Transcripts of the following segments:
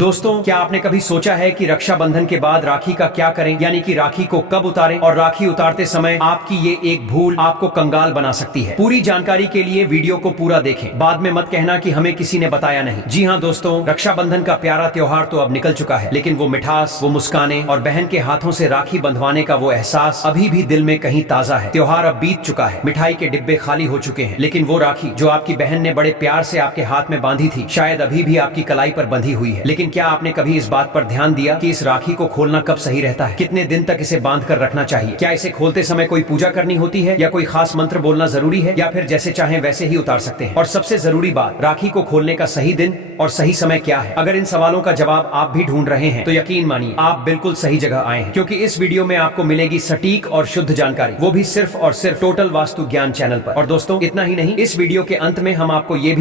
दोस्तों, क्या आपने कभी सोचा है कि रक्षाबंधन के बाद राखी का क्या करें, यानी कि राखी को कब उतारें और राखी उतारते समय आपकी ये एक भूल आपको कंगाल बना सकती है। पूरी जानकारी के लिए वीडियो को पूरा देखें, बाद में मत कहना कि हमें किसी ने बताया नहीं। जी हाँ दोस्तों, रक्षाबंधन का प्यारा त्योहार तो अब निकल चुका है, लेकिन वो मिठास, वो मुस्काने और बहन के हाथों से राखी बंधवाने का वो एहसास अभी भी दिल में कहीं ताजा है। त्योहार अब बीत चुका है, मिठाई के डिब्बे खाली हो चुके हैं, लेकिन वो राखी जो आपकी बहन ने बड़े प्यार से आपके हाथ में बांधी थी शायद अभी भी आपकी कलाई पर बंधी हुई है। लेकिन क्या आपने कभी इस बात पर ध्यान दिया कि इस राखी को खोलना कब सही रहता है? कितने दिन तक इसे बांध कर रखना चाहिए? क्या इसे खोलते समय कोई पूजा करनी होती है या कोई खास मंत्र बोलना जरूरी है, या फिर जैसे चाहें वैसे ही उतार सकते हैं? और सबसे जरूरी बात, राखी को खोलने का सही दिन और सही समय क्या है? अगर इन सवालों का जवाब आप भी ढूंढ रहे हैं तो यकीन मानिए आप बिल्कुल सही जगह आए हैं, क्योंकि इस वीडियो में आपको मिलेगी सटीक और शुद्ध जानकारी, वो भी सिर्फ और सिर्फ टोटल वास्तु ज्ञान चैनल पर। और दोस्तों, इतना ही नहीं, इस वीडियो के अंत में हम आपको ये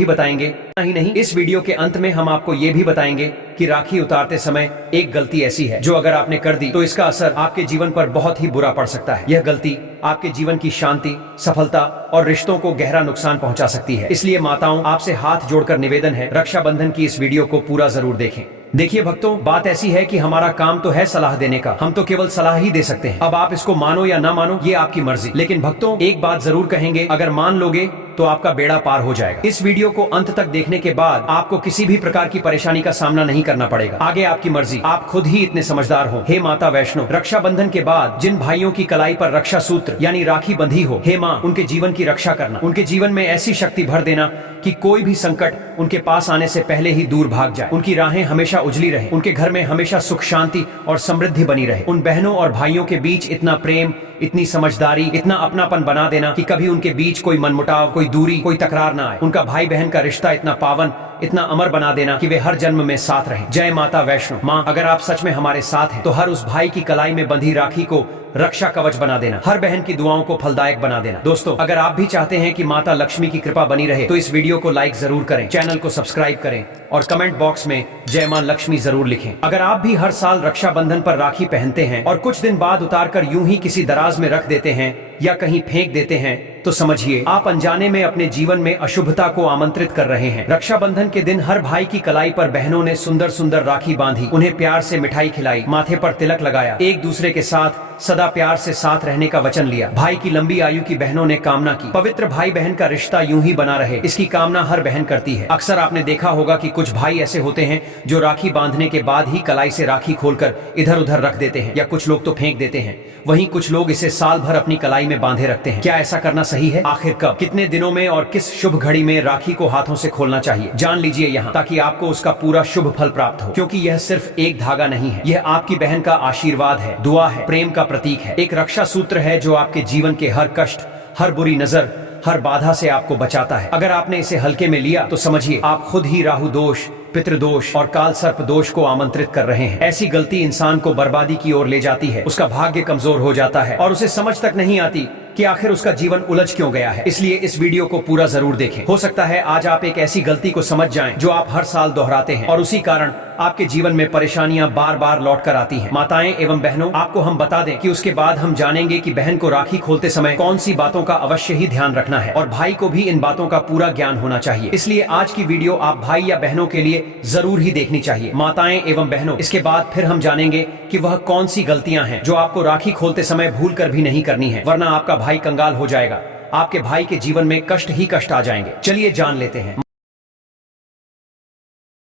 भी बताएंगे कि राखी उतारते समय एक गलती ऐसी है जो अगर आपने कर दी तो इसका असर आपके जीवन पर बहुत ही बुरा पड़ सकता है। यह गलती आपके जीवन की शांति, सफलता और रिश्तों को गहरा नुकसान पहुंचा सकती है। इसलिए माताओं, आपसे हाथ जोड़कर निवेदन है, रक्षाबंधन की इस वीडियो को पूरा जरूर देखें। देखिए भक्तों, बात ऐसी है कि हमारा काम तो है सलाह देने का, हम तो केवल सलाह ही दे सकते हैं। अब आप इसको मानो या ना मानो ये आपकी मर्जी, लेकिन भक्तों एक बात जरूर कहेंगे, अगर मान लोगे तो आपका बेड़ा पार हो जाएगा। इस वीडियो को अंत तक देखने के बाद आपको किसी भी प्रकार की परेशानी का सामना नहीं करना पड़ेगा। आगे आपकी मर्जी, आप खुद ही इतने समझदार हो। हे माता वैष्णो, रक्षाबंधन के बाद जिन भाइयों की कलाई पर रक्षा सूत्र यानी राखी बंधी हो, हे माँ, उनके जीवन की रक्षा करना, उनके जीवन में ऐसी शक्ति भर देना कि कोई भी संकट उनके पास आने से पहले ही दूर भाग जाए। उनकी राहें हमेशा उजली रहे, उनके घर में हमेशा सुख शांति और समृद्धि बनी रहे। उन बहनों और भाइयों के बीच इतना प्रेम, इतनी समझदारी, इतना अपनापन बना देना कि कभी उनके बीच कोई मनमुटाव, कोई दूरी, कोई तकरार ना आए। उनका भाई बहन का रिश्ता इतना पावन, इतना अमर बना देना कि वे हर जन्म में साथ रहें। जय माता वैष्णो। माँ, अगर आप सच में हमारे साथ हैं तो हर उस भाई की कलाई में बंधी राखी को रक्षा कवच बना देना, हर बहन की दुआओं को फलदायक बना देना। दोस्तों, अगर आप भी चाहते हैं कि माता लक्ष्मी की कृपा बनी रहे तो इस वीडियो को लाइक जरूर करें, चैनल को सब्सक्राइब करें और कमेंट बॉक्स में जय मां लक्ष्मी जरूर लिखें। अगर आप भी हर साल रक्षाबंधन पर राखी पहनते हैं और कुछ दिन बाद उतारकर यूं ही किसी दराज में रख देते हैं या कहीं फेंक देते हैं तो समझिए आप अनजाने में अपने जीवन में अशुभता को आमंत्रित कर रहे हैं। रक्षाबंधन के दिन हर भाई की कलाई पर बहनों ने सुंदर सुंदर राखी बांधी, उन्हें प्यार से मिठाई खिलाई, माथे पर तिलक लगाया, एक दूसरे के साथ सदा प्यार से साथ रहने का वचन लिया। भाई की लंबी आयु की बहनों ने कामना की, पवित्र भाई बहन का रिश्ता यूं ही बना रहे, इसकी कामना हर बहन करती है। अक्सर आपने देखा होगा कि कुछ भाई ऐसे होते हैं जो राखी बांधने के बाद ही कलाई से राखी खोलकर इधर उधर रख देते हैं, या कुछ लोग तो फेंक देते हैं। वहीं कुछ लोग इसे साल भर अपनी कलाई में बांधे रखते हैं। क्या ऐसा करना सही है? आखिर कब, कितने दिनों में और किस शुभ घड़ी में राखी को हाथों से खोलना चाहिए, जान लीजिए यहाँ, ताकि आपको उसका पूरा शुभ फल प्राप्त हो। क्योंकि यह सिर्फ एक धागा नहीं है, यह आपकी बहन का आशीर्वाद है, दुआ है, प्रेम का प्रतीक है, एक रक्षा सूत्र है जो आपके जीवन के हर कष्ट, हर बुरी नजर, हर बाधा से आपको बचाता है। अगर आपने इसे हल्के में लिया तो समझिए आप खुद ही राहु दोष, पितृदोष और काल सर्प दोष को आमंत्रित कर रहे हैं। ऐसी गलती इंसान को बर्बादी की ओर ले जाती है, उसका भाग्य कमजोर हो जाता है और उसे समझ तक नहीं आती कि आखिर उसका जीवन उलझ क्यों गया है। इसलिए इस वीडियो को पूरा जरूर देखें। हो सकता है आज आप एक ऐसी गलती को समझ जाएं जो आप हर साल दोहराते हैं और उसी कारण आपके जीवन में परेशानियां बार बार लौट कर आती हैं। माताएं एवं बहनों, आपको हम बता दें कि उसके बाद हम जानेंगे कि बहन को राखी खोलते समय कौन सी बातों का अवश्य ही ध्यान रखना है, और भाई को भी इन बातों का पूरा ज्ञान होना चाहिए। इसलिए आज की वीडियो आप भाई या बहनों के लिए जरूर ही देखनी चाहिए। माताएं एवं बहनों, इसके बाद फिर हम जानेंगे कि वह कौन सी गलतियां हैं जो आपको राखी खोलते समय भूल कर भी नहीं करनी है, वरना आपका भाई कंगाल हो जाएगा, आपके भाई के जीवन में कष्ट ही कष्ट आ जाएंगे। चलिए जान लेते हैं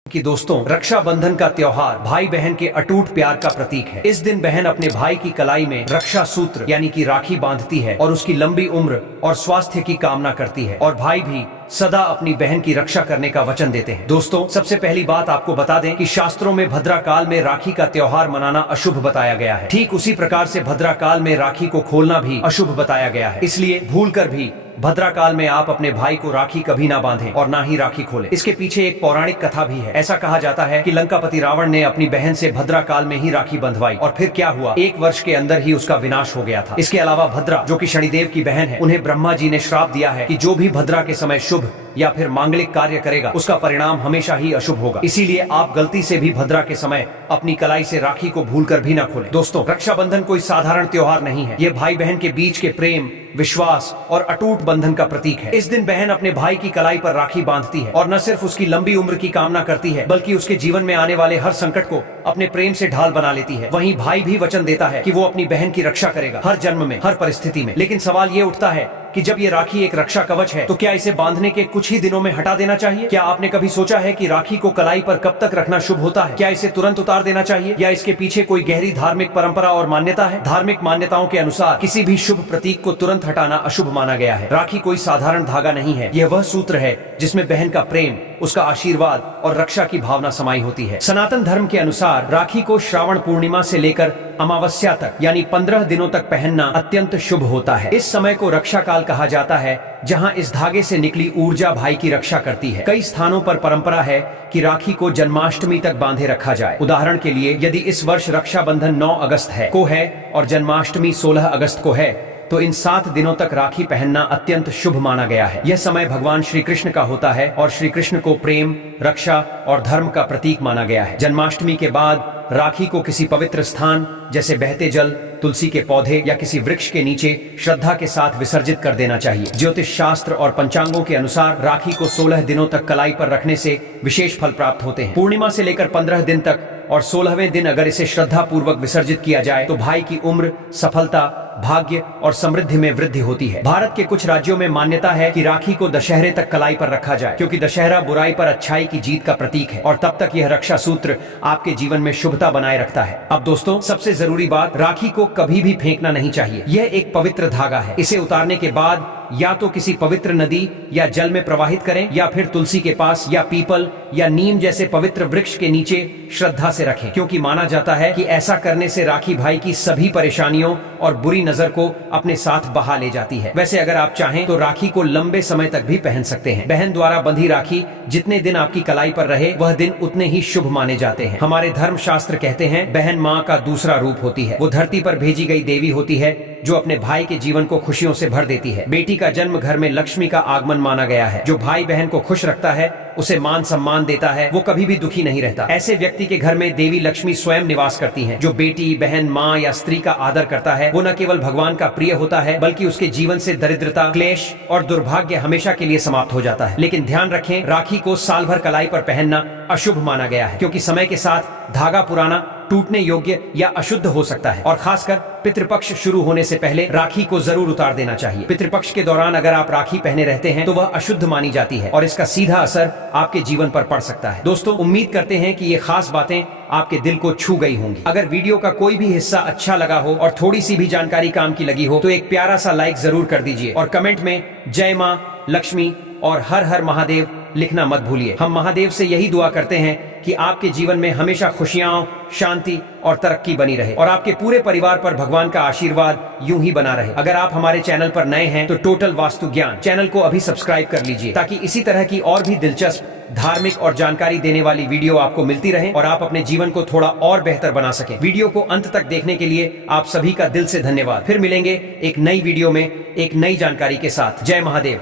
कि दोस्तों, रक्षाबंधन का त्योहार भाई बहन के अटूट प्यार का प्रतीक है। इस दिन बहन अपने भाई की कलाई में रक्षा सूत्र यानी कि राखी बांधती है और उसकी लंबी उम्र और स्वास्थ्य की कामना करती है, और भाई भी सदा अपनी बहन की रक्षा करने का वचन देते हैं। दोस्तों, सबसे पहली बात आपको बता दें कि शास्त्रों में भद्रा काल में राखी का त्योहार मनाना अशुभ बताया गया है। ठीक उसी प्रकार से भद्रा काल में राखी को खोलना भी अशुभ बताया गया है। इसलिए भूलकर भी भद्रा काल में आप अपने भाई को राखी कभी ना बांधें और ना ही राखी खोलें। इसके पीछे एक पौराणिक कथा भी है। ऐसा कहा जाता है कि लंकापति रावण ने अपनी बहन से भद्रा काल में ही राखी बंधवाई और फिर क्या हुआ, 1 वर्ष के अंदर ही उसका विनाश हो गया था। इसके अलावा भद्रा, जो कि शनिदेव की बहन है, उन्हें ब्रह्मा जी ने श्राप दिया है कि जो भी भद्रा के समय शुभ या फिर मांगलिक कार्य करेगा, उसका परिणाम हमेशा ही अशुभ होगा। इसीलिए आप गलती से भी भद्रा के समय अपनी कलाई से राखी को भूलकर भी न खोलें। दोस्तों, रक्षाबंधन कोई साधारण त्योहार नहीं है। ये भाई बहन के बीच के प्रेम, विश्वास और अटूट बंधन का प्रतीक है। इस दिन बहन अपने भाई की कलाई पर राखी बांधती है और न सिर्फ उसकी लंबी उम्र की कामना करती है, बल्कि उसके जीवन में आने वाले हर संकट को अपने प्रेम से ढाल बना लेती है। वहीं भाई भी वचन देता है कि वो अपनी बहन की रक्षा करेगा, हर जन्म में, हर परिस्थिति में। लेकिन सवाल ये उठता है कि जब ये राखी एक रक्षा कवच है, तो क्या इसे बांधने के कुछ ही दिनों में हटा देना चाहिए? क्या आपने कभी सोचा है कि राखी को कलाई पर कब तक रखना शुभ होता है? क्या इसे तुरंत उतार देना चाहिए या इसके पीछे कोई गहरी धार्मिक परंपरा और मान्यता है? धार्मिक मान्यताओं के अनुसार किसी भी शुभ प्रतीक को तुरंत हटाना अशुभ माना गया है। राखी कोई साधारण धागा नहीं है, यह वह सूत्र है जिसमें बहन का प्रेम, उसका आशीर्वाद और रक्षा की भावना समाई होती है। सनातन धर्म के अनुसार राखी को श्रावण पूर्णिमा से लेकर अमावस्या तक यानी 15 दिनों तक पहनना अत्यंत शुभ होता है। इस समय को रक्षा काल कहा जाता है, जहां इस धागे से निकली ऊर्जा भाई की रक्षा करती है। कई स्थानों पर परंपरा है कि राखी को जन्माष्टमी तक बांधे रखा जाए। उदाहरण के लिए, यदि इस वर्ष रक्षाबंधन 9 अगस्त को है और जन्माष्टमी 16 अगस्त को है, तो इन 7 दिनों तक राखी पहनना अत्यंत शुभ माना गया है। यह समय भगवान श्री कृष्ण का होता है और श्री कृष्ण को प्रेम, रक्षा और धर्म का प्रतीक माना गया है। जन्माष्टमी के बाद राखी को किसी पवित्र स्थान जैसे बहते जल, तुलसी के पौधे या किसी वृक्ष के नीचे श्रद्धा के साथ विसर्जित कर देना चाहिए। ज्योतिष शास्त्र और पंचांगों के अनुसार राखी को 16 दिनों तक कलाई पर रखने से विशेष फल प्राप्त होते हैं। पूर्णिमा से लेकर 15 दिन तक और 16वें दिन अगर इसे श्रद्धा पूर्वक विसर्जित किया जाए तो भाई की उम्र, सफलता, भाग्य और समृद्धि में वृद्धि होती है। भारत के कुछ राज्यों में मान्यता है कि राखी को दशहरे तक कलाई पर रखा जाए, क्योंकि दशहरा बुराई पर अच्छाई की जीत का प्रतीक है और तब तक यह रक्षा सूत्र आपके जीवन में शुभता बनाए रखता है। अब दोस्तों, सबसे जरूरी बात, राखी को कभी भी फेंकना नहीं चाहिए। यह एक पवित्र धागा है। इसे उतारने के बाद या तो किसी पवित्र नदी या जल में प्रवाहित करें या फिर तुलसी के पास या पीपल या नीम जैसे पवित्र वृक्ष के नीचे श्रद्धा से रखें, क्योंकि माना जाता है कि ऐसा करने से राखी भाई की सभी परेशानियों और बुरी नजर को अपने साथ बहा ले जाती है। वैसे अगर आप चाहें तो राखी को लंबे समय तक भी पहन सकते हैं। बहन द्वारा बंधी राखी जितने दिन आपकी कलाई पर रहे, वह दिन उतने ही शुभ माने जाते हैं। हमारे धर्म शास्त्र कहते हैं, बहन माँ का दूसरा रूप होती है। वो धरती पर भेजी गई देवी होती है जो अपने भाई के जीवन को खुशियों से भर देती है। बेटी का जन्म घर में लक्ष्मी का आगमन माना गया है। जो भाई बहन को खुश रखता है, उसे मान सम्मान देता है, वो कभी भी दुखी नहीं रहता। ऐसे व्यक्ति के घर में देवी लक्ष्मी स्वयं निवास करती हैं। जो बेटी, बहन, माँ या स्त्री का आदर करता है, वो न केवल भगवान का प्रिय होता है, बल्कि उसके जीवन से दरिद्रता, क्लेश और दुर्भाग्य हमेशा के लिए समाप्त हो जाता है। लेकिन ध्यान रखें, राखी को साल भर कलाई पर पहनना अशुभ माना गया है, क्योंकि समय के साथ धागा पुराना, टूटने योग्य या अशुद्ध हो सकता है और खासकर पितृपक्ष शुरू होने से पहले राखी को जरूर उतार देना चाहिए। पितृपक्ष के दौरान अगर आप राखी पहने रहते हैं तो वह अशुद्ध मानी जाती है और इसका सीधा असर आपके जीवन पर पड़ सकता है। दोस्तों, उम्मीद करते हैं कि ये खास बातें आपके दिल को छू गई होंगी। अगर वीडियो का कोई भी हिस्सा अच्छा लगा हो और थोड़ी सी भी जानकारी काम की लगी हो तो एक प्यारा सा लाइक जरूर कर दीजिए और कमेंट में जय माँ लक्ष्मी और हर हर महादेव लिखना मत भूलिए। हम महादेव से यही दुआ करते हैं कि आपके जीवन में हमेशा खुशियां, शांति और तरक्की बनी रहे और आपके पूरे परिवार पर भगवान का आशीर्वाद यूं ही बना रहे। अगर आप हमारे चैनल पर नए हैं तो टोटल वास्तु ज्ञान चैनल को अभी सब्सक्राइब कर लीजिए, ताकि इसी तरह की और भी दिलचस्प, धार्मिक और जानकारी देने वाली वीडियो आपको मिलती रहे और आप अपने जीवन को थोड़ा और बेहतर बना सकें। वीडियो को अंत तक देखने के लिए आप सभी का दिल से धन्यवाद। फिर मिलेंगे एक नई वीडियो में एक नई जानकारी के साथ। जय महादेव।